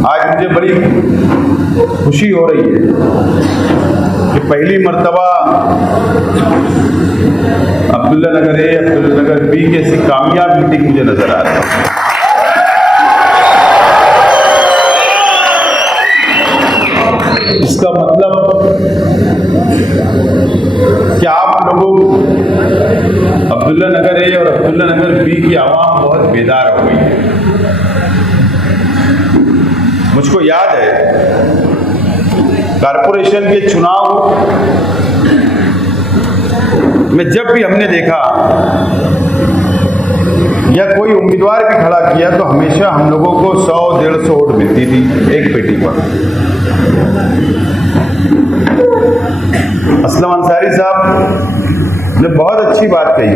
आज मुझे बड़ी खुशी हो रही है कि पहली मर्तबा अब्दुल्ला नगर ए, अब्दुल्ला नगर बी की ऐसी कामयाब मीटिंग मुझे नजर आ रही है। इसका मतलब कि आप लोगों अब्दुल्ला नगर ए और अब्दुल्ला नगर बी की आवाम बहुत बेदार हो गई है। मुझको याद है कारपोरेशन के चुनाव में जब भी हमने देखा या कोई उम्मीदवार भी खड़ा किया तो हमेशा हम लोगों को 100-150 वोट मिलती थी एक पेटी पर। असलम अंसारी साहब ने बहुत अच्छी बात कही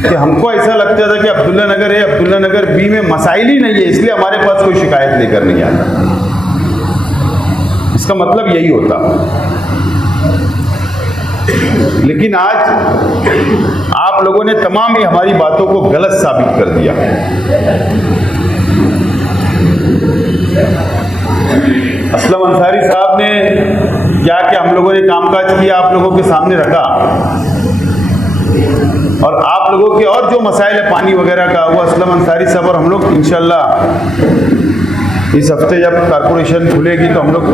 कि हमको ऐसा लगता था कि अब्दुल्ला नगर है, अब्दुल्ला नगर बी में मसाइल ही नहीं है, इसलिए हमारे पास कोई शिकायत लेकर नहीं आता। इसका मतलब यही होता। लेकिन आज आप लोगों ने तमाम ही हमारी बातों को गलत साबित कर दिया। असलम अंसारी साहब ने क्या क्या हम लोगों ने कामकाज किया आप लोगों के सामने रखा, और आप लोगों के और जो मसाइल है पानी वगैरह का, वो असलम अंसारी साहब और हम लोग इंशाल्लाह इस हफ्ते जब कारपोरेशन खुलेगी तो हम लोग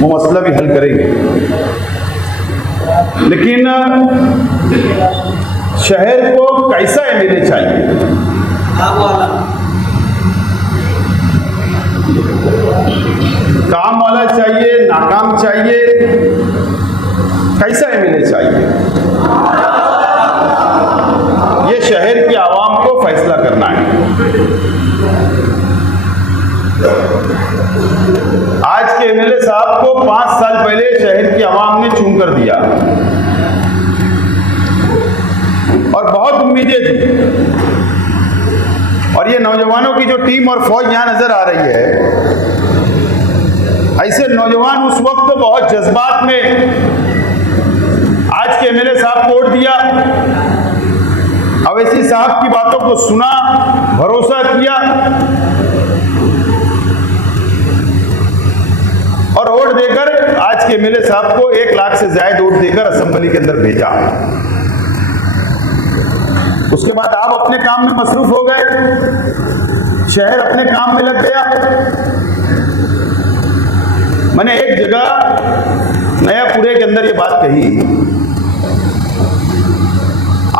वो मसला भी हल करेंगे। लेकिन शहर को कैसा एमएलए चाहिए? काम वाला चाहिए, नाकाम चाहिए, कैसा एमएलए चाहिए? ये शहर की आवाम को फैसला करना है। आज के एमएलए साहब को 5 साल पहले शहर की आवाम ने चुन कर दिया और बहुत उम्मीदें थी, और ये नौजवानों की जो टीम और फौज यहां नजर आ रही है, ऐसे नौजवान उस वक्त बहुत जज्बात में आज के एमएलए साहब को वोट दिया, अवैसी साहब की बातों को सुना, भरोसा किया और वोट देकर आज के एमएलए साहब को 1 लाख से ज्यादा वोट देकर असेंबली के अंदर भेजा। उसके बाद आप अपने काम में मसरूफ हो गए, शहर अपने काम में लग गया। मैंने एक जगह नयापुरे के अंदर ये बात कही,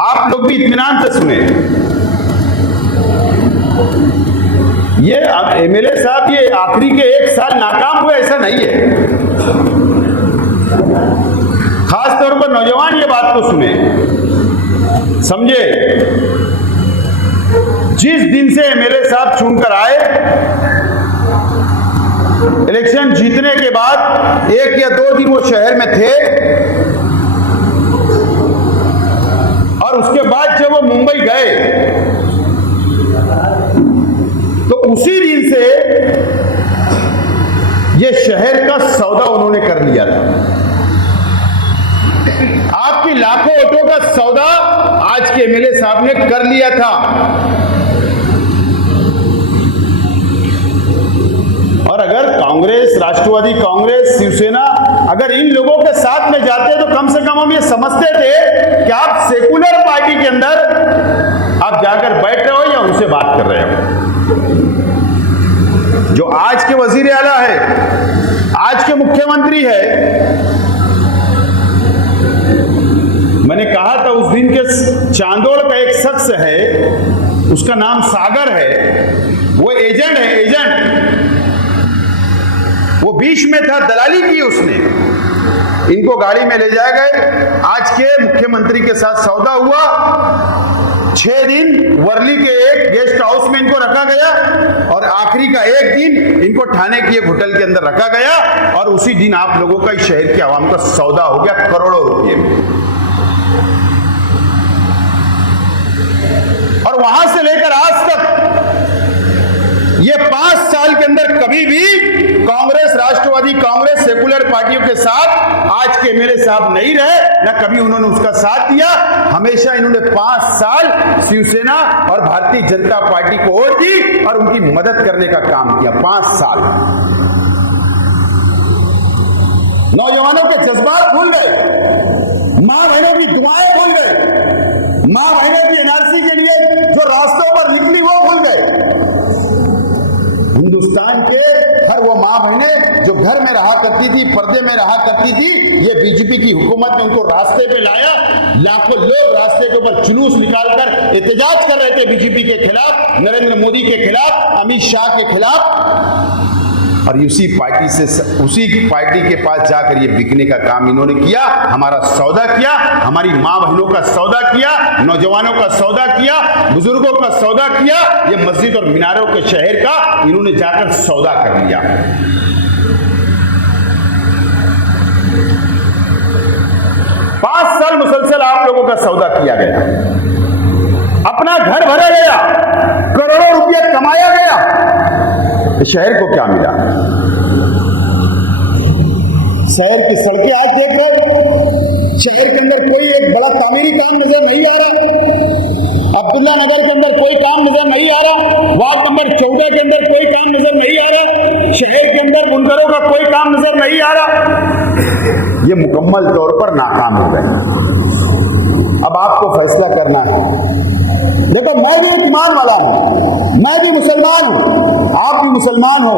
आप लोग भी इत्मीनान से सुने। ये एमएलए साहब ये आखिरी के 1 साल नाकाम हुए ऐसा नहीं है। खास तौर पर नौजवान ये बात को सुने, समझे। जिस दिन से एमएलए साहब चुनकर आए, इलेक्शन जीतने के बाद 1 या 2 दिन वो शहर में थे, और उसके बाद जब वो मुंबई गए तो उसी दिन से ये शहर का सौदा उन्होंने कर लिया था। आपकी लाखों वोटों का सौदा आज के एमएलए साहब ने कर लिया था। और अगर कांग्रेस, राष्ट्रवादी कांग्रेस, शिवसेना अगर इन लोगों के साथ में जाते तो कम से कम हम ये समझते थे कि आप सेकुलर पार्टी के अंदर आप जाकर बैठ रहे हो या उनसे बात कर रहे हो। जो आज के वजीर आला है, आज के मुख्यमंत्री है, मैंने कहा था उस दिन के चांदोड़ का एक शख्स है, उसका नाम सागर है, वो एजेंट है, एजेंट। वो बीच में था, दलाली की उसने, इनको गाड़ी में ले जाए गए। आज के मुख्यमंत्री के साथ सौदा हुआ, 6 दिन वर्ली के एक गेस्ट हाउस में इनको रखा गया, और आखिरी का 1 दिन इनको थाने की एक होटल के अंदर रखा गया, और उसी दिन आप लोगों का इस शहर की आवाम का सौदा हो गया करोड़ों रुपये में। और वहां से लेकर आज तक ये 5 साल के अंदर कभी भी कांग्रेस, राष्ट्रवादी कांग्रेस सेकुलर पार्टियों के साथ आज के एमएलए साहब नहीं रहे, ना कभी उन्होंने उसका साथ दिया। हमेशा इन्होंने 5 साल शिवसेना और भारतीय जनता पार्टी को वोट दी और उनकी मदद करने का काम किया। 5 साल नौजवानों के जज्बात भूल गए, मां बहनों की दुआएं भूल गए, मां बहनों की एनआरसी के लिए जो रास्तों पर निकली वो भूल गए। हिंदुस्तान के हर वो मां बहनें जो घर में रहा करती थी, पर्दे में रहा करती थी, ये बीजेपी की हुकूमत ने उनको रास्ते पे लाया। लाखों लोग रास्ते के ऊपर जुलूस निकालकर एहतजाज कर रहे थे बीजेपी के खिलाफ, नरेंद्र मोदी के खिलाफ, अमित शाह के खिलाफ। और उसी पार्टी के पास जाकर ये बिकने का काम इन्होंने किया। हमारा सौदा किया, हमारी मां बहनों का सौदा किया, नौजवानों का सौदा किया, बुजुर्गों का सौदा किया। ये मस्जिद और मीनारों के शहर का इन्होंने जाकर सौदा कर लिया। 5 साल मुसलसल आप लोगों का सौदा किया गया, अपना घर भरा गया, करोड़ों रुपया कमाया गया। शहर को क्या मिला? शहर की सड़कें आज देखो, शहर के अंदर कोई एक बड़ा तामीरी काम नजर नहीं आ रहा। अब्दुल्ला नगर के अंदर कोई काम नजर नहीं आ रहा। वार्ड नंबर 14 के अंदर कोई काम नजर नहीं आ रहा। शहर के अंदर बुनकरों का कोई काम नजर नहीं आ रहा। ये मुकम्मल तौर पर नाकाम हो गए। अब आपको फैसला करना है। देखो, मैं भी एक ईमान वाला हूं, मैं भी मुसलमान हूं, आप भी मुसलमान हो।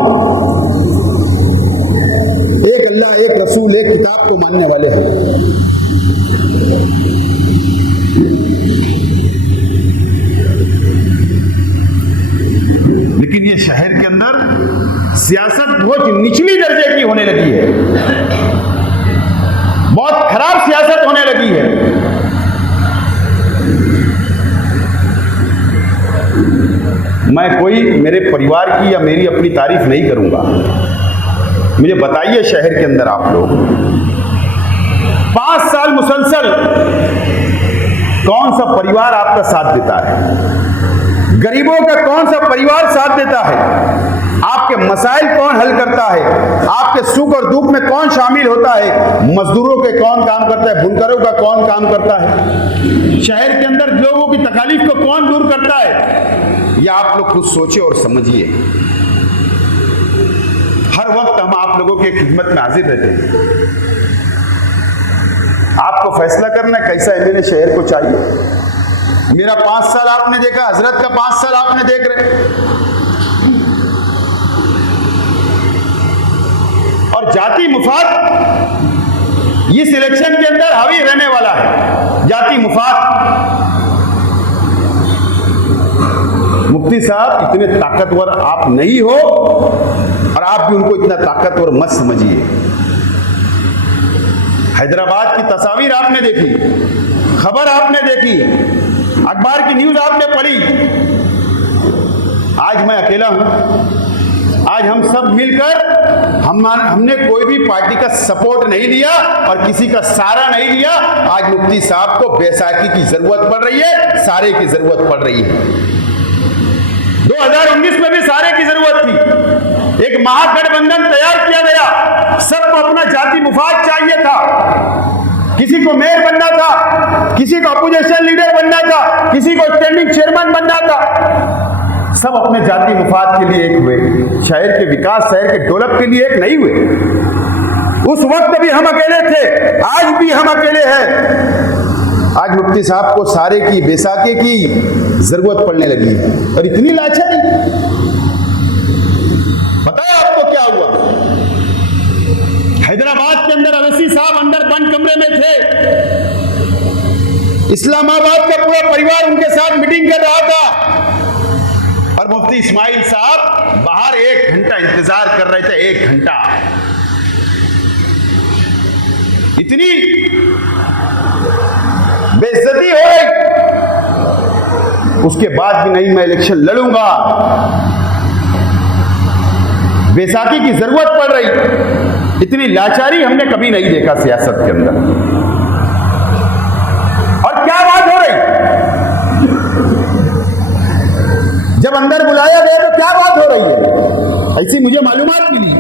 एक अल्लाह, एक रसूल, एक किताब को मानने वाले हैं। लेकिन ये शहर के अंदर सियासत बहुत निचली दर्जे की होने लगी है, बहुत खराब सियासत होने लगी है। मैं कोई मेरे परिवार की या मेरी अपनी तारीफ नहीं करूंगा। मुझे बताइए, शहर के अंदर आप लोग 5 साल मुसलसल कौन सा परिवार आपका साथ देता है? गरीबों का कौन सा परिवार साथ देता है? आपके मसाइल कौन हल करता है? आपके सुख और दुख में कौन शामिल होता है? मजदूरों के कौन काम करता है? बुनकरों का कौन काम करता है? शहर के अंदर लोगों की तकलीफ को कौन दूर करता है? ये आप लोग खुद सोचिए और समझिए। हर वक्त हम आप लोगों की खिदमत में हाजिर रहते हैं। आपको फैसला करना है कैसा एमएलए शहर को चाहिए। मेरा 5 साल आपने देखा, हजरत का 5 साल आपने देख रहे, और जाति मुफाद इस इलेक्शन के अंदर हावी रहने वाला है। जाति मुफाद। मुफ्ती साहब इतने ताकतवर आप नहीं हो, और आप भी उनको इतना ताकतवर मत समझिए। हैदराबाद की तस्वीर आपने देखी, खबर आपने देखी, अखबार की न्यूज आपने पढ़ी। आज मैं अकेला हूं। आज हम सब मिलकर हमने कोई भी पार्टी का सपोर्ट नहीं लिया और किसी का सहारा नहीं लिया। आज मुफ्ती साहब को बैसाखी की जरूरत पड़ रही है, सारे की जरूरत पड़ रही है। 2019 में भी सारे की जरूरत थी। एक महागठबंधन तैयार किया गया, सबको अपना जाति मुफाद चाहिए था। किसी को मेयर बनना था, किसी को अपोजिशन लीडर बनना था, किसी को स्टैंडिंग चेयरमैन बनना था। सब अपने जाति मुफाद के लिए एक हुए, शहर के विकास, शहर के डेवलप के लिए एक नहीं हुए। उस वक्त भी हम अकेले थे, आज भी हम अकेले हैं। आज मुफ्ती साहब को सारे की बैसाखी की जरूरत पड़ने लगी है, और इतनी लाचारी। बताया आपको क्या हुआ? हैदराबाद के अंदर अवैसी साहब अंदर बंद कमरे में थे, इस्लामाबाद का पूरा परिवार उनके साथ मीटिंग कर रहा था, और मुफ्ती इस्माइल साहब बाहर 1 घंटा इंतजार कर रहे थे। 1 घंटा। इतनी बेइज्जती हो गई। उसके बाद भी नहीं, मैं इलेक्शन लड़ूंगा। बैसाखी की जरूरत पड़ रही। इतनी लाचारी हमने कभी नहीं देखा सियासत के अंदर। और क्या बात हो रही? जब अंदर बुलाया गया तो क्या बात हो रही है? ऐसी मुझे मालूमात मिली।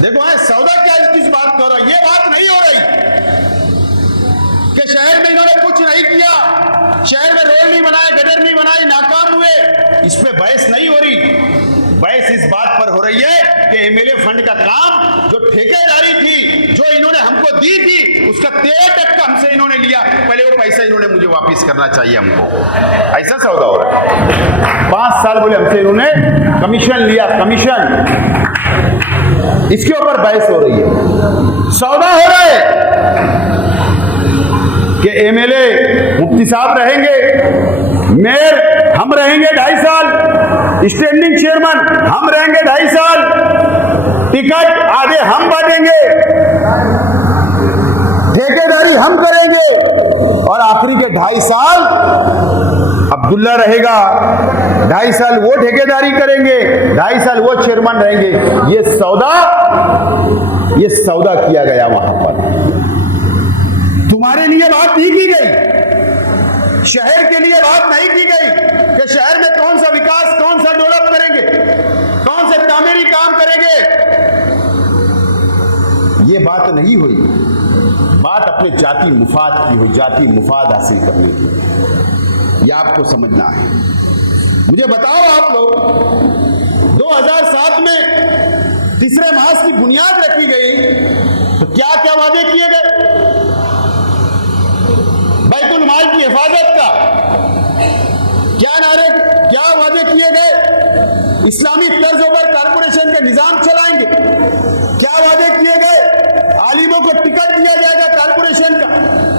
देखो है सौदा क्या किस बात कर रहा है, ये बात नहीं हो रही कि शहर में इन्होंने कुछ नहीं किया, शहर में रोड नहीं बनाए, गटर नहीं बनाए, नाकाम हुए, इस पे बहस नहीं हो रही। बहस इस बात पर हो रही है कि एमएलए फंड का काम जो ठेकेदारी थी, जो इन्होंने हमको दी थी, उसका 13% हमसे इन्होंने लिया, पहले वो पैसा इन्होंने मुझे वापस करना चाहिए हमको, ऐसा सौदा हो रहा है। 5 साल बोले हमसे इन्होंने कमीशन लिया, कमीशन, इसके ऊपर बहस हो रही है। सौदा हो रहा है कि एमएलए मुफ्ती साहब रहेंगे, मेयर हम रहेंगे 2.5 साल, स्टैंडिंग चेयरमैन हम रहेंगे 2.5 साल, टिकट आधे हम बांटेंगे, ठेकेदारी हम करेंगे, और आखिरी के 2.5 साल अब्दुल्ला रहेगा, 2.5 साल वो ठेकेदारी करेंगे, 2.5 साल वो चेयरमैन रहेंगे। ये सौदा किया गया वहां पर। तुम्हारे लिए बात नहीं की गई, शहर के लिए बात नहीं की गई कि शहर में कौन सा विकास, कौन सा डेवलप करेंगे, कौन से तामीरी काम करेंगे, ये बात नहीं हुई। बात अपने जाति मुफाद की हुई, जाति मुफाद हासिल करने की, ये आपको समझना है। मुझे बताओ आप लोग, 2007 में तीसरे महाज की बुनियाद रखी गई तो क्या क्या वादे किए गए? बैतुल माल की हिफाजत का क्या वादे किए गए? इस्लामी तर्ज पर कारपोरेशन के निजाम चलाएंगे, क्या वादे किए गए? आलिमों को टिकट दिया जाएगा कारपोरेशन का,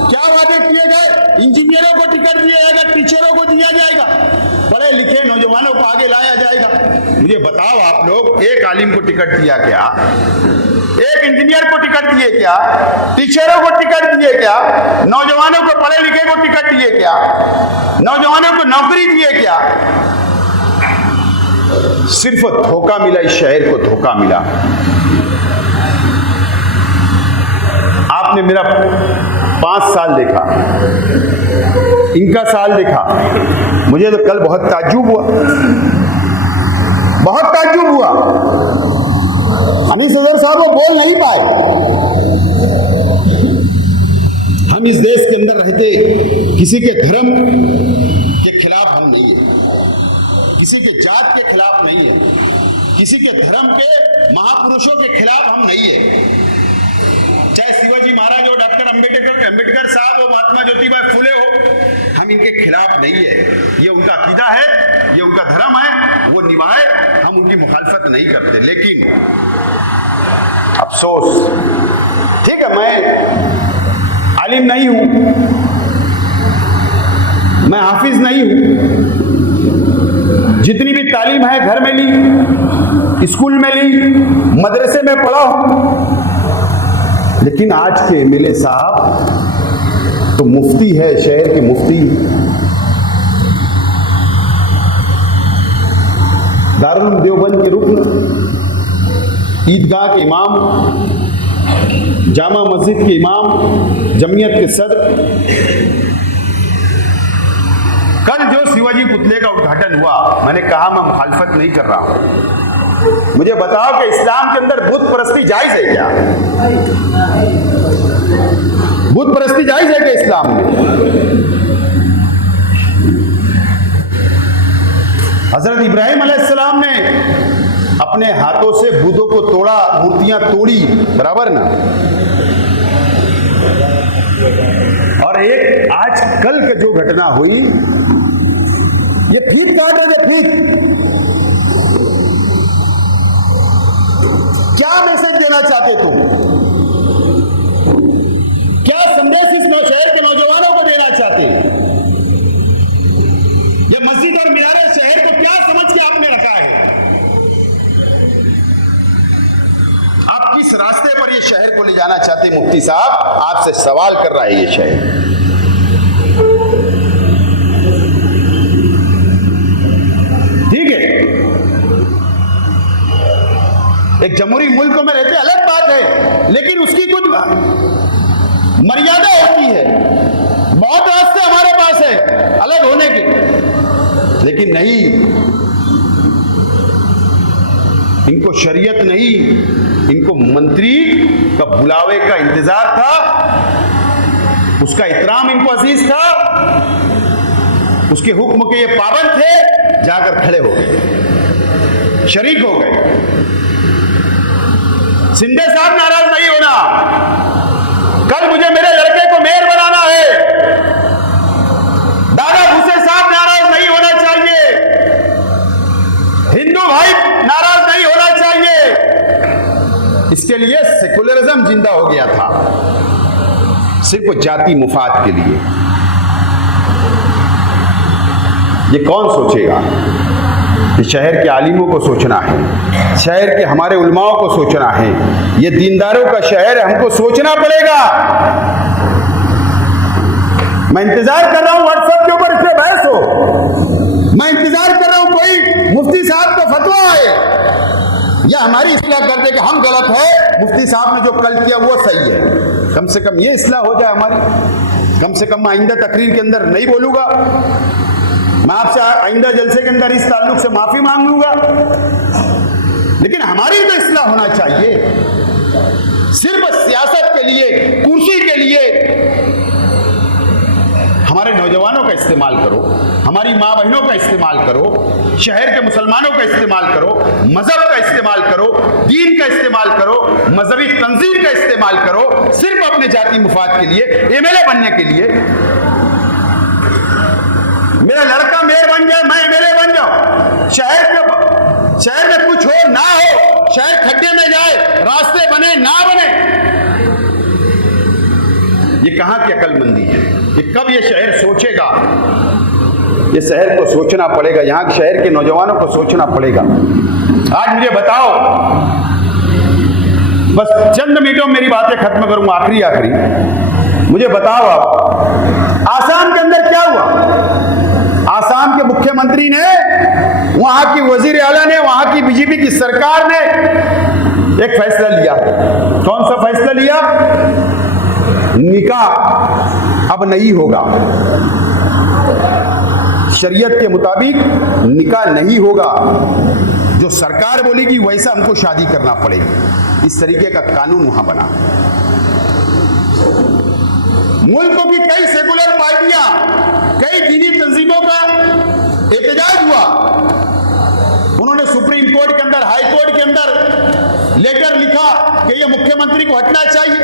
क्या वादे किए गए? इंजीनियरों को टिकट दिया जाएगा, टीचरों को दिया जाएगा, पढ़े लिखे नौजवानों को आगे लाया जाएगा। मुझे बताओ आप लोग, एक आलिम को टिकट दिया क्या? एक इंजीनियर को टिकट दिए क्या? टीचरों को टिकट दिए क्या? नौजवानों को, पढ़े लिखे को टिकट दिए क्या? नौजवानों को नौकरी दिए क्या? सिर्फ धोखा मिला, इस शहर को धोखा मिला। आपने मेरा 5 साल देखा, इनका साल देखा, मुझे तो कल बहुत ताज्जुब हुआ, बहुत ताज्जुब हुआ। अनीस अजहर साहब वो बोल नहीं पाए। हम इस देश के अंदर रहते किसी के धर्म के खिलाफ हम नहीं है, किसी के जात के खिलाफ नहीं है, किसी के धर्म के महापुरुषों के खिलाफ हम नहीं है। चाहे शिवाजी महाराज हो, डॉक्टर अंबेडकर साहब हो, महात्मा ज्योतिबा फुले हो, हम इनके खिलाफ नहीं है। ये उनका अकीदा है, ये उनका धर्म है, वो निभाए, हम उनकी मुखालफत नहीं करते। लेकिन अफसोस, ठीक है, मैं आलिम नहीं हूं, मैं हाफिज नहीं हूं, जितनी भी तालीम है घर में ली, स्कूल में ली, मदरसे में पढ़ा हूं, लेकिन आज के एमएलए साहब तो मुफ्ती है, शहर के मुफ्ती, दारुल देवबंद के रुकन, ईदगाह के इमाम, जामा मस्जिद के इमाम, जमीयत के सदर। कल जो शिवाजी पुतले का उद्घाटन हुआ, मैंने कहा मैं मुखालफत नहीं कर रहा हूं। मुझे बताओ कि इस्लाम के अंदर बुत परस्ती जायज है क्या? बुत परस्ती जायज है क्या इस्लाम में? हजरत इब्राहिम अलैहिस्सलाम ने अपने हाथों से बुतों को तोड़ा, मूर्तियां तोड़ी, बराबर ना? और एक आज कल की जो घटना हुई, ये फीत काट रहे, फीत। क्या मैसेज देना चाहते तुम? क्या संदेश इस शहर के नौजवानों को देना चाहते? ये मस्जिद और मीनारे शहर को क्या समझ के आपने रखा है? आप किस रास्ते पर ये शहर को ले जाना चाहते? मुफ्ती साहब आपसे सवाल कर रहा है ये शहर। ठीक है, एक जमहूरी मुल्क में रहते अलग बात है, लेकिन उसकी कुछ मर्यादा होती है। बहुत रास्ते हमारे पास है अलग होने के, लेकिन नहीं, इनको शरीयत नहीं, इनको मंत्री का बुलावे का इंतजार था, उसका इकराम इनको अजीज था, उसके हुक्म के ये पाबंद थे, जाकर खड़े हो गए, शरीक हो गए। शिंदे साहब नाराज नहीं होना, कल मुझे मेरे लड़के को मेयर बनाना है। दादा भूसे साहब नाराज नहीं होना चाहिए, हिंदू भाई नाराज नहीं होना चाहिए। इसके लिए सेकुलरिज्म जिंदा हो गया था, सिर्फ जाति मुफाद के लिए। ये कौन सोचेगा? ये शहर के आलिमों को सोचना है, शहर के हमारे उलमाओं को सोचना है, ये दीनदारों का शहर है, हमको सोचना पड़ेगा। मैं इंतजार कर रहा हूं व्हाट्सएप के ऊपर इससे बहस हो, मैं इंतजार कर रहा हूं कोई मुफ्ती साहब का फतवा आए या हमारी इस्लाह कर दे कि हम गलत है, मुफ्ती साहब ने जो कल किया वो सही है। कम से कम ये इस्लाह हो जाए हमारी। कम से कम मैं आइंदा तकरीर के अंदर नहीं बोलूंगा, मैं आपसे आइंदा जलसे के अंदर इस ताल्लुक से माफी मांग लूंगा, लेकिन हमारी तो इस्लाह होना चाहिए। सिर्फ सियासत के लिए, कुर्सी के लिए हमारे नौजवानों का इस्तेमाल करो, हमारी माँ बहनों का इस्तेमाल करो, शहर के मुसलमानों का इस्तेमाल करो, मजहब का इस्तेमाल करो, दीन का इस्तेमाल करो, मजहबी तंजीम का इस्तेमाल करो, सिर्फ अपने जाति मुफाद के लिए, एमएलए बनने के लिए। मेरा लड़का मेयर बन जाए, मैं एमएलए बन जाऊं, शहर में कुछ हो ना हो, शहर खड्डे में जाए, रास्ते बने ना बने, ये कहां की अकलमंदी है? ये कब ये शहर सोचेगा? ये शहर को सोचना पड़ेगा, यहां के शहर के नौजवानों को सोचना पड़ेगा। आज मुझे बताओ, बस चंद मिनटों में मेरी बातें खत्म करूंगा, आखिरी मुझे बताओ आप, आसाम के अंदर क्या हुआ? आसाम के मुख्यमंत्री ने, वहां की वजीर आला ने, वहां की बीजेपी की सरकार ने एक फैसला लिया। कौन सा फैसला लिया? निकाह अब नहीं होगा, शरीयत के मुताबिक निकाह नहीं होगा, जो सरकार बोलेगी वैसा हमको शादी करना पड़ेगी। इस तरीके का कानून वहां बना। मुल्कों की कई सेकुलर पार्टियां, कई दीनी तंजीमों का एहतजाज हुआ, उन्होंने सुप्रीम कोर्ट के अंदर, हाई कोर्ट के अंदर लेटर लिखा कि यह मुख्यमंत्री को हटना चाहिए।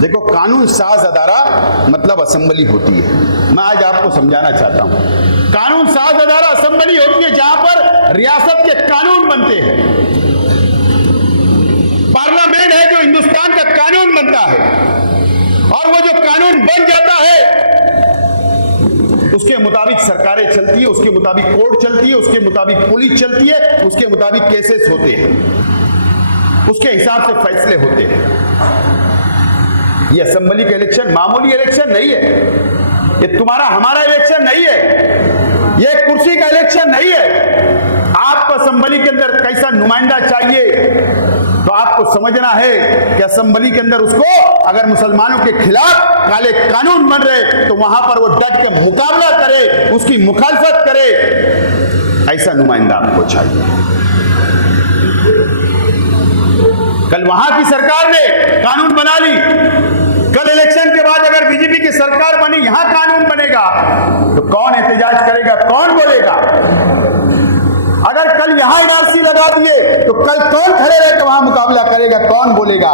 देखो, कानून साज अदारा मतलब असेंबली होती है। मैं आज आपको समझाना चाहता हूं, कानून साज अदारा असेंबली होती है जहां पर रियासत के कानून बनते हैं। पार्लियामेंट है जो हिंदुस्तान का कानून बनता है, और वो जो कानून बन जाता है उसके मुताबिक सरकारें चलती है, उसके मुताबिक कोर्ट चलती है, उसके मुताबिक पुलिस चलती है, उसके मुताबिक केसेस होते हैं, उसके हिसाब से फैसले होते हैं। ये असेंबली का इलेक्शन मामूली इलेक्शन नहीं है, ये तुम्हारा हमारा इलेक्शन नहीं है, ये कुर्सी का इलेक्शन नहीं है। आपको असेंबली के अंदर कैसा नुमाइंदा चाहिए, तो आपको समझना है कि असेंबली के अंदर उसको, अगर मुसलमानों के खिलाफ काले कानून बन रहे तो वहां पर वो डट के मुकाबला करे, उसकी मुखालफत करे, ऐसा नुमाइंदा आपको चाहिए। कल वहां की सरकार ने कानून बना ली, कल इलेक्शन के बाद अगर बीजेपी की सरकार बनी, यहां कानून बनेगा तो कौन एहतजाज करेगा, कौन बोलेगा? अगर कल यहां एनआरसी लगा दिए तो कल कौन खड़े रहकर वहां मुकाबला करेगा, कौन बोलेगा?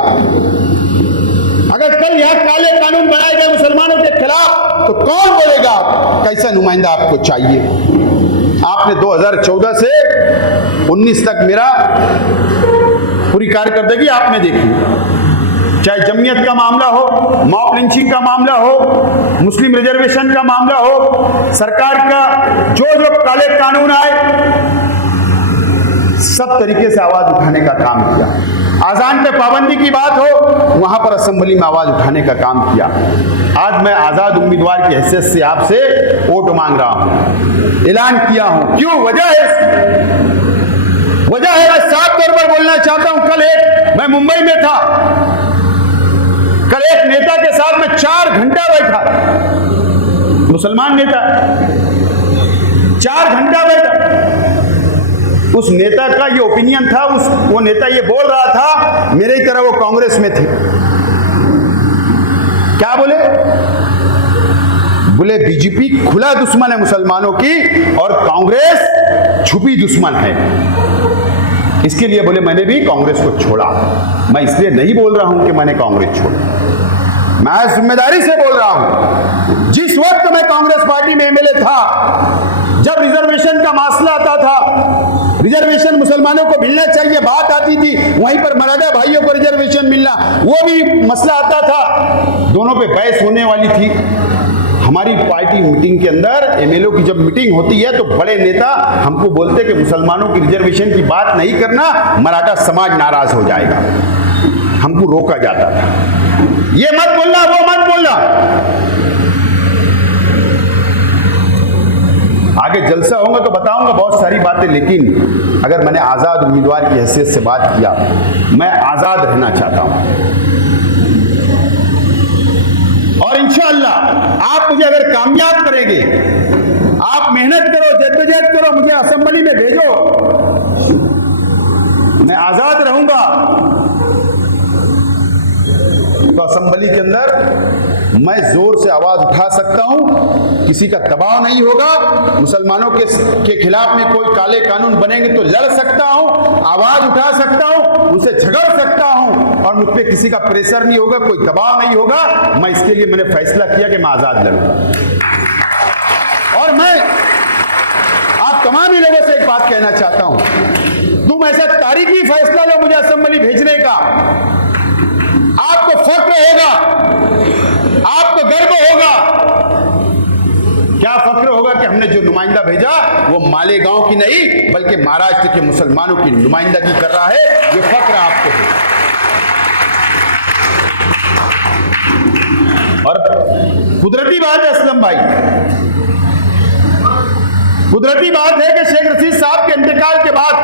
अगर कल यहां काले कानून बनाए गए मुसलमानों के खिलाफ तो कौन बोलेगा? कैसा नुमाइंदा आपको चाहिए? आपने 2014 से 19 तक मेरा पूरी कारकर्दगी आपने देखी, चाहे जमीयत का मामला हो, मॉब लिंचिंग का मामला हो, मुस्लिम रिजर्वेशन का मामला हो, सरकार का जो जो काले कानून आए सब तरीके से आवाज उठाने का काम किया। आजान पे पाबंदी की बात हो, वहां पर असेंबली में आवाज उठाने का काम किया। आज मैं आजाद उम्मीदवार की हैसियत से आपसे वोट मांग रहा हूं, ऐलान किया हूं। क्यों? वजह है मैं साफ तौर पर बोलना चाहता हूं। कल मैं मुंबई में था, कल एक नेता के साथ मैं 4 घंटा बैठा, मुसलमान नेता, 4 घंटा बैठा। उस नेता का ये ओपिनियन था, वो नेता ये बोल रहा था, मेरे ही तरह वो कांग्रेस में थे। क्या बोले? बोले बीजेपी खुला दुश्मन है मुसलमानों की और कांग्रेस छुपी दुश्मन है। इसके लिए बोले मैंने भी कांग्रेस को छोड़ा। मैं इसलिए नहीं बोल रहा हूं कि मैंने कांग्रेस छोड़ा, मैं जिम्मेदारी से बोल रहा हूं। जिस वक्त मैं कांग्रेस पार्टी में एमएलए था, जब रिजर्वेशन का मसला आता था, रिजर्वेशन मुसलमानों को मिलना चाहिए बात आती थी, वहीं पर मराठा भाइयों को रिजर्वेशन मिलना वो भी मसला आता था, दोनों पे बहस होने वाली थी। हमारी पार्टी मीटिंग के अंदर एमएलए की जब मीटिंग होती है तो बड़े नेता हमको बोलते कि मुसलमानों की रिजर्वेशन की बात नहीं करना, मराठा समाज नाराज हो जाएगा। हमको रोका जाता था, ये मत बोलना, वो मत बोलना। आगे जलसा होगा तो बताऊंगा बहुत सारी बातें, लेकिन अगर मैंने आजाद उम्मीदवार की हैसियत से बात किया, मैं आजाद रहना चाहता हूं और इंशाअल्लाह आप मुझे अगर कामयाब करेंगे, आप मेहनत करो, जद्दोजहद करो, मुझे असेंबली में भेजो, मैं आजाद रहूंगा। तो असेंबली के अंदर मैं जोर से आवाज उठा सकता हूं, किसी का दबाव नहीं होगा। मुसलमानों के खिलाफ में कोई काले कानून बनेंगे तो लड़ सकता हूं, आवाज उठा सकता हूं, उनसे झगड़ सकता हूं और मुझ पे किसी का प्रेशर नहीं होगा, कोई दबाव नहीं होगा। मैं इसके लिए मैंने फैसला किया कि मैं आजाद लड़ूंगा। और मैं आप तमाम ही लोगों से एक बात कहना चाहता हूं, तुम ऐसा तारीखी फैसला लो मुझे असेंबली भेजने का, आपको फख्र होगा, आपको गर्व होगा। क्या फख्र होगा कि हमने जो नुमाइंदा भेजा वो मालेगांव की नहीं बल्कि महाराष्ट्र के मुसलमानों की नुमाइंदगी कर रहा है, ये फख्र आपको है। और कुदरती बात है असलम भाई, कुदरती बात है कि शेख रशीद साहब के इंतकाल के बाद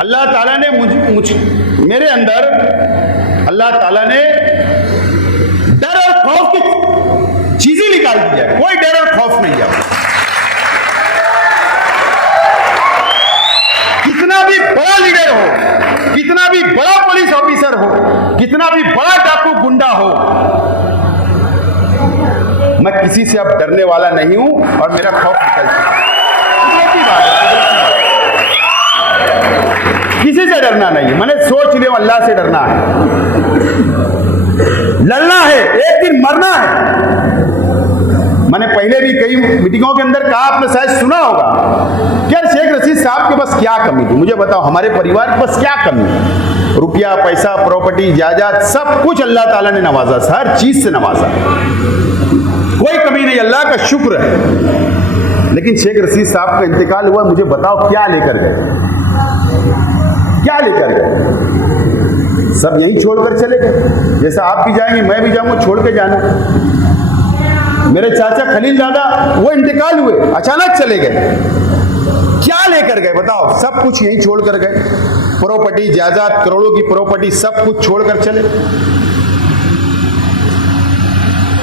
अल्लाह ताला ने मेरे अंदर अल्लाह ताला ने डर और खौफ की चीजें निकाल दी है। कोई डर और खौफ नहीं है। कितना भी बड़ा लीडर हो, कितना भी बड़ा पुलिस ऑफिसर हो, कितना भी बड़ा डाकू गुंडा हो, मैं किसी से अब डरने वाला नहीं हूं और मेरा खौफ निकल चुका है। कुदरती बात है, किसी से डरना नहीं है। मैंने सोच लिया अल्लाह से डरना है, लड़ना है, एक दिन मरना है। मैंने पहले भी कई मीटिंगों के अंदर कहा, आपने शायद सुना होगा, क्या शेख रशीद साहब के पास क्या कमी थी? मुझे बताओ, हमारे परिवार के पास क्या कमी है? रुपया, पैसा, प्रॉपर्टी, जायदाद, सब कुछ अल्लाह ताला ने नवाजा, हर चीज से नवाजा, कोई कमी नहीं, अल्लाह का शुक्र है। लेकिन शेख रशीद साहब का इंतकाल हुआ, मुझे बताओ क्या लेकर गए? क्या लेकर गए? सब यहीं छोड़कर चले गए। जैसा आप भी जाएंगे मैं भी जाऊंगा, छोड़ के जाना। मेरे चाचा खलील दादा वो इंतकाल हुए, अचानक चले गए, क्या लेकर गए बताओ? सब कुछ यहीं छोड़कर गए, प्रॉपर्टी, जायदाद, करोड़ों की प्रॉपर्टी, सब कुछ छोड़कर चले,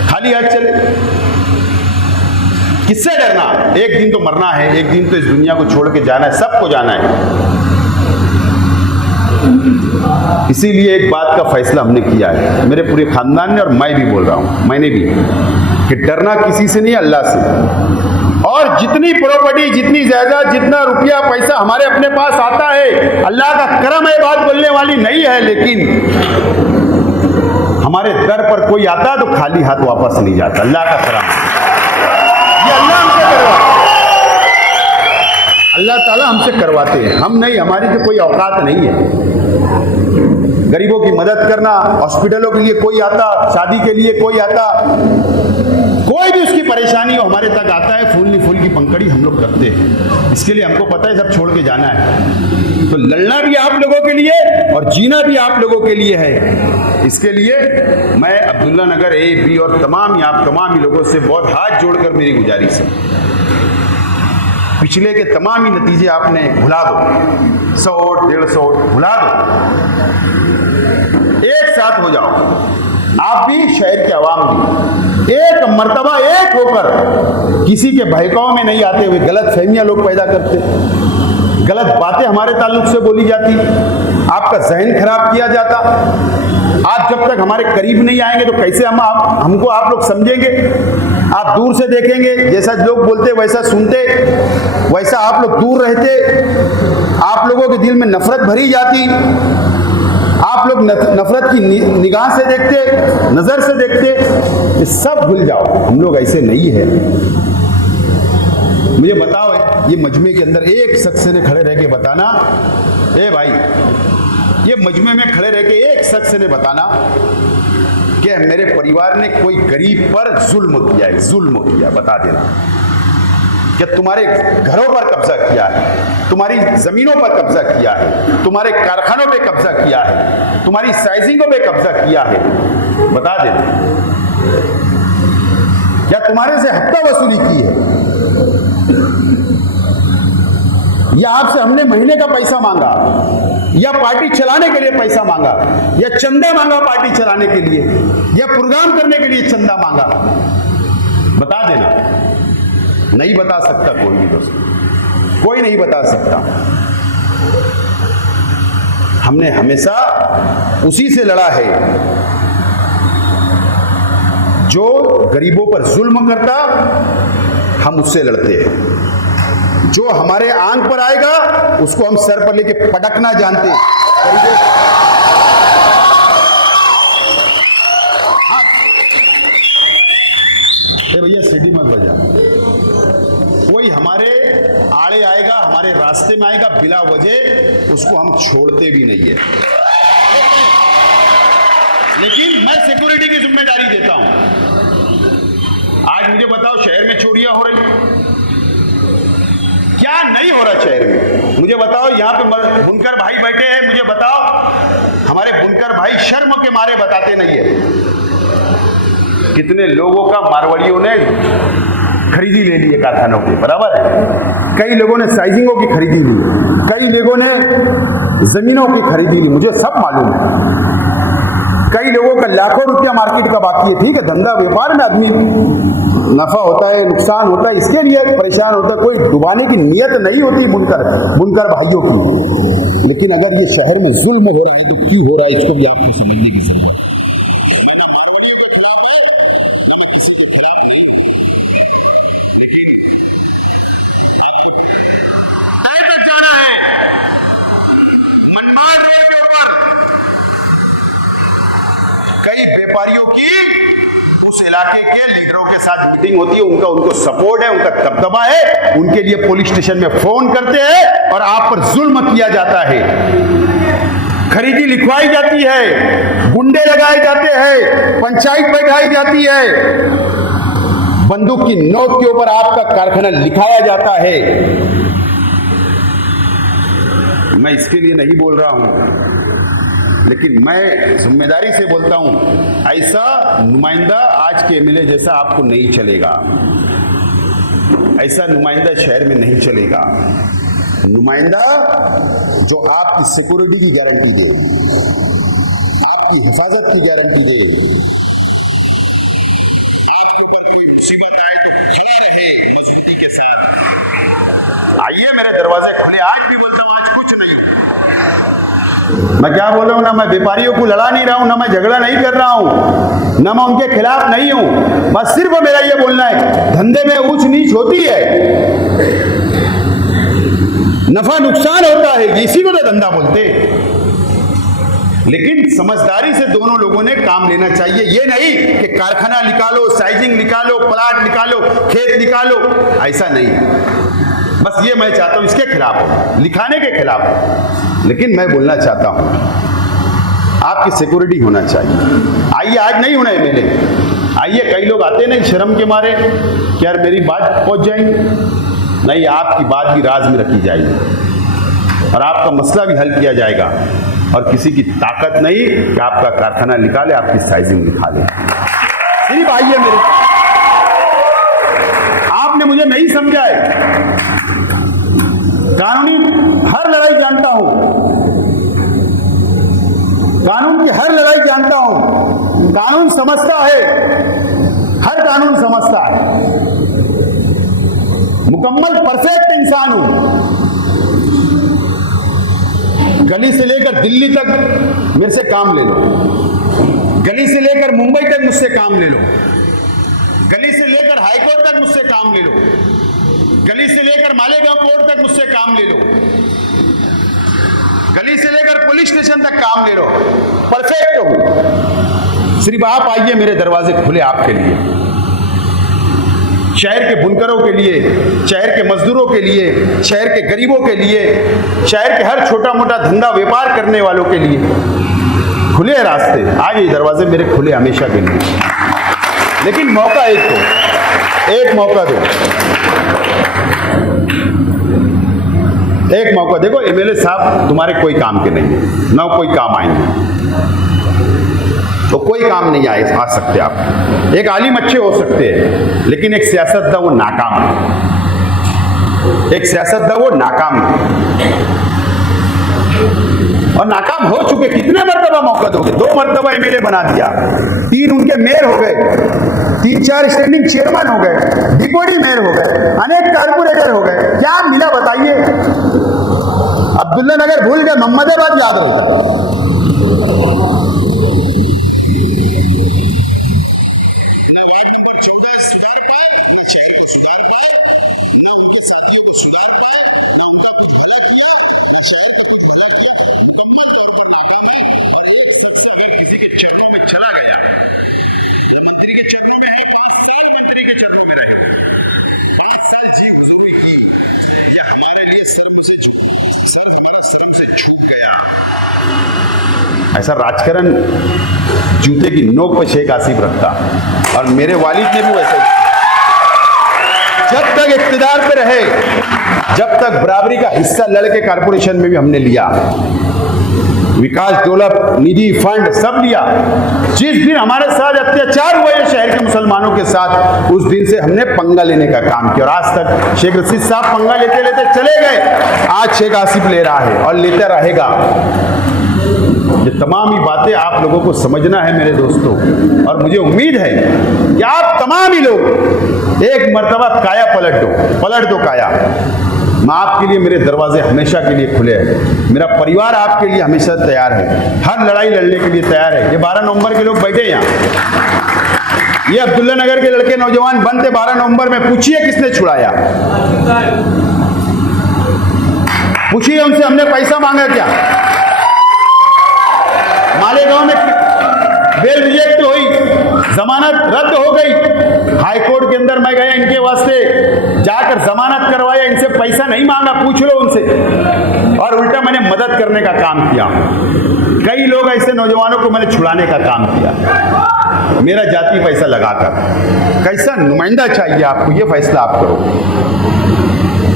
खाली हाथ चले। किससे डरना? एक दिन तो मरना है, एक दिन तो इस दुनिया को छोड़ के जाना है, सबको जाना है। इसीलिए एक बात का फैसला हमने किया है, मेरे पूरे खानदान ने, और मैं भी बोल रहा हूं, मैंने भी, कि डरना किसी से नहीं, अल्लाह से। और जितनी प्रॉपर्टी, जितनी जायदाद, जितना रुपया पैसा हमारे अपने पास आता है, अल्लाह का करम है, बात बोलने वाली नहीं है, लेकिन हमारे दर पर कोई आता तो खाली हाथ वापस नहीं जाता, अल्लाह का करम है। ये अल्लाह हमसे करवाते, अल्लाह ताला हमसे करवाते हैं, हम नहीं, हमारी तो कोई औकात नहीं है। गरीबों की मदद करना, हॉस्पिटलों के लिए कोई आता, शादी के लिए कोई आता, कोई भी उसकी परेशानी हो हमारे तक आता है, फूल की पंखड़ी हम लोग करते हैं। इसके लिए हमको पता है सब छोड़ के जाना है, तो लड़ना भी आप लोगों के लिए और जीना भी आप लोगों के लिए है। इसके लिए मैं अब्दुल्ला नगर ए, बी और तमाम ही लोगों से बहुत हाथ जोड़कर मेरी गुजारिश है, पिछले के तमाम ही नतीजे आपने भुला दो, 100 वोट 150 वोट भुला दो, एक साथ हो जाओ। आप भी, शहर के आवाम भी, एक मर्तबा एक होकर किसी के बहकाव में नहीं आते हुए गलत फहमियां लोग पैदा करते, गलत बातें हमारे ताल्लुक से बोली जाती, आपका जहन खराब किया जाता। आप जब तक हमारे करीब नहीं आएंगे तो कैसे हमको आप लोग समझेंगे? आप दूर से देखेंगे, जैसा लोग बोलते वैसा सुनते, वैसा आप लोग दूर रहते, आप लोगों के दिल में नफरत भरी जाती, आप लोग नफरत की निगाह से देखते, नजर से देखते। ये सब भूल जाओ, हम लोग ऐसे नहीं है। मुझे बताओ, ये मजमे के अंदर एक शख्स ने खड़े रह के बताना, ए भाई, ये मजमे में खड़े रह के एक शख्स ने बताना कि मेरे परिवार ने कोई गरीब पर जुल्म किया है, जुल्म किया, बता देना। कि तुम्हारे घरों पर कब्जा किया है, तुम्हारी जमीनों पर कब्जा किया है, तुम्हारे कारखानों पे कब्जा किया है, तुम्हारी साइजिंगों पे कब्जा किया है, बता देना। क्या तुम्हारे से हफ्ता वसूली की है, या आपसे हमने महीने का पैसा मांगा, या पार्टी चलाने के लिए पैसा मांगा, या चंदा मांगा पार्टी चलाने के लिए, या प्रोग्राम करने के लिए चंदा मांगा? बता देना। नहीं बता सकता कोई भी दोस्त, कोई नहीं बता सकता। हमने हमेशा उसी से लड़ा है जो गरीबों पर जुल्म करता, हम उससे लड़ते हैं। जो हमारे आंख पर आएगा उसको हम सर पर लेके पटकना जानते हैं। भैया सीटी मत बजा। कोई हमारे आड़े आएगा, हमारे रास्ते में आएगा बिला वजह, उसको हम छोड़ते भी नहीं है। लेकिन मैं सिक्योरिटी की जिम्मेदारी देता हूं। आज मुझे बताओ, शहर में चोरियां हो रही, क्या नहीं हो रहा शहर में? मुझे बताओ, यहाँ पे बुनकर भाई बैठे हैं, मुझे बताओ, हमारे बुनकर भाई शर्म के मारे बताते नहीं है। कितने लोगों का मारवाड़ियों ने खरीदी ले ली है कारखानों की, बराबर है। कई लोगों ने साइजिंगों की खरीदी ली, कई लोगों ने जमीनों की खरीदी ली, मुझे सब मालूम है। कई लोगों का लाखों रुपया मार्केट का बाकी है। ठीक है, धंधा व्यापार में आदमी नफा होता है, नुकसान होता है, इसके लिए परेशान होता है। कोई डुबाने की नियत नहीं होती बुनकर भाइयों की। लेकिन अगर ये शहर में जुल्म हो रहा है तो क्यों हो रहा है, इसको भी आपको समझने की जरूरत है। कई व्यापारियों की उस इलाके के लीडरों के साथ मीटिंग होती है, उनको सपोर्ट है, उनका दबदबा है, उनके लिए पुलिस स्टेशन में फोन करते हैं और आप पर जुल्म किया जाता है, खरीदी लिखवाई जाती है, गुंडे लगाए जाते हैं, पंचायत बैठाई जाती है, बंदूक की नोक के ऊपर आपका कारखाना लिखाया जाता है। मैं इसके लिए नहीं बोल रहा हूं, लेकिन मैं जिम्मेदारी से बोलता हूं, ऐसा नुमाइंदा आज के एमएलए जैसा आपको नहीं चलेगा, ऐसा नुमाइंदा शहर में नहीं चलेगा। नुमाइंदा जो आपकी सिक्योरिटी की गारंटी दे, आपकी हिफाजत की गारंटी दे, आपके ऊपर कोई मुसीबत आए तो खड़ा रहे मजबूती के साथ। आइए, मेरे दरवाजे खुले, आज भी बोलता हूं, आज कुछ नहीं। मैं क्या बोल रहा हूं, ना मैं व्यापारियों को लड़ा नहीं रहा हूं, ना मैं झगड़ा नहीं कर रहा हूं, ना मैं उनके खिलाफ नहीं हूं। बस सिर्फ मेरा ये बोलना है, धंधे में ऊंच नीच होती है, नफा नुकसान होता है, इसी को तो धंधा बोलते। लेकिन समझदारी से दोनों लोगों ने काम लेना चाहिए। ये नहीं कि कारखाना निकालो, साइजिंग निकालो, प्लाट निकालो, खेत निकालो, ऐसा नहीं। बस ये मैं चाहता हूं, इसके खिलाफ हो, लिखाने के कि लेकिन मैं बोलना चाहता हूं, आपकी सिक्योरिटी होना चाहिए। आइए, आज नहीं होना है मेले, आइए। कई लोग आते नहीं शर्म के मारे कि यार मेरी बात पहुंच जाएंगे, नहीं, आपकी बात भी राज में रखी जाएगी और आपका मसला भी हल किया जाएगा। और किसी की ताकत नहीं कि आपका कारखाना निकाले, आपकी साइजिंग निकाले। सिर्फ आइए मेरे, आपने मुझे नहीं समझा है। कानूनी हर लड़ाई जानता हूं, कानून की हर लड़ाई जानता हूं, कानून समझता है, हर कानून समझता है, मुकम्मल परफेक्ट इंसान हूं। गली से लेकर दिल्ली तक मेरे से काम ले लो, गली से लेकर मुंबई तक मुझसे काम ले लो, गली से लेकर हाईकोर्ट तक मुझसे काम ले लो, गली से लेकर मालेगांव कोर्ट तक मुझसे काम ले लो, गली से लेकर पुलिस स्टेशन तक काम ले लो, परफेक्ट हूं। सिर्फ आप आइए, मेरे दरवाजे खुले आपके लिए, शहर के बुनकरों के लिए, शहर के मजदूरों के लिए, शहर के गरीबों के लिए, शहर के हर छोटा मोटा धंधा व्यापार करने वालों के लिए खुले रास्ते। आइए, दरवाजे मेरे खुले हमेशा के लिए, लेकिन मौका एक दो, एक मौका दो, एक मौका देखो। एमएलए साहब तुम्हारे कोई काम के नहीं है, ना कोई काम आएंगे, तो कोई काम नहीं आ सकते आप। एक आलिम अच्छे हो सकते हैं, लेकिन एक सियासतदान वो नाकाम है, एक सियासतदान वो नाकाम है, और नाकाम हो चुके। कितने मर्तबा मौका दोगे? 2 मर्तबा एमएलए बना दिया, 3 उनके मेयर हो गए, 3-4 स्टैंडिंग चेयरमैन हो गए, डिप्टी मेयर हो गए, अनेक कारपोरेटर हो गए। क्या मिला बताइए? अब्दुल्ला नगर भूल गए, मोहम्मदाबाद याद रहता। ऐसा राजकरण जूते की नोक पर शेख आसिफ रखता, और मेरे वालिद ने भी वैसे। जब तक इख्तिदार पे रहे, जब तक बराबरी का हिस्सा लड़के कारपोरेशन में भी हमने लिया, विकास डेवलप निधि फंड सब लिया। जिस दिन हमारे साथ अत्याचार हुआ है शहर के मुसलमानों के साथ, उस दिन से हमने पंगा लेने का काम किया, और आज तक शेख रशीद साहब पंगा लेते लेते चले गए, आज शेख आसिफ ले रहा है और लेता रहेगा। ये तमाम ही बातें आप लोगों को समझना है मेरे दोस्तों, और मुझे उम्मीद है कि आप तमाम ही लोग एक मर्तबा काया पलट दो काया। मैं आपके लिए, मेरे दरवाजे हमेशा के लिए खुले हैं, मेरा परिवार आपके लिए हमेशा तैयार है, हर लड़ाई लड़ने के लिए तैयार है। ये 12 नवंबर के लोग बैठे यहाँ, ये अब्दुल्ला नगर के लड़के नौजवान बंद थे 12 नवंबर में, पूछिए किसने छुड़ाया, पूछिए उनसे हमने पैसा मांगा क्या? मालेगांव में बेल रिजेक्ट हुई, जमानत रद्द हो गई, हाई कोर्ट के अंदर मैं गया इनके वास्ते, जाकर जमानत करवाया, इनसे पैसा नहीं मांगा, पूछ लो उनसे, और उल्टा मैंने मदद करने का काम किया। कई लोग ऐसे नौजवानों को मैंने छुड़ाने का काम किया, मेरा जाति पैसा लगाकर। कैसा नुमाइंदा चाहिए आपको, ये फैसला आप करो,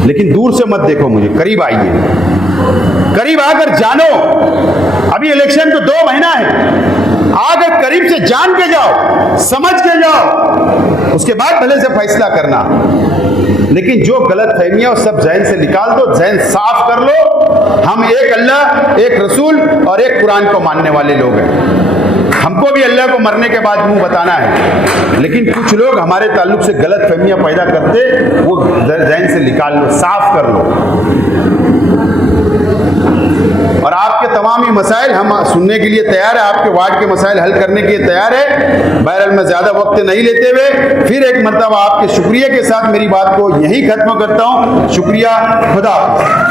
लेकिन दूर से मत देखो मुझे, करीब आइए, करीब आकर जानो। अभी इलेक्शन को 2 महीना है, आकर करीब से जान के जाओ, समझ के जाओ, उसके बाद भले से फैसला करना। लेकिन जो गलत फहमियां वो सब जहन से निकाल दो, जहन साफ कर लो। हम एक अल्लाह, एक रसूल और एक कुरान को मानने वाले लोग हैं। हमको भी अल्लाह को मरने के बाद मुंह बताना है, लेकिन कुछ लोग हमारे ताल्लुक से गलत फहमियां पैदा करते, वो जहन से निकाल लो, साफ कर लो। और आपके तमाम ही मसाइल हम सुनने के लिए तैयार है, आपके वार्ड के मसाइल हल करने के लिए तैयार है। बहरहाल मैं ज्यादा वक्त नहीं लेते हुए फिर एक मरतबा आपके शुक्रिया के साथ मेरी बात को यहीं खत्म करता हूं। शुक्रिया, खुदा।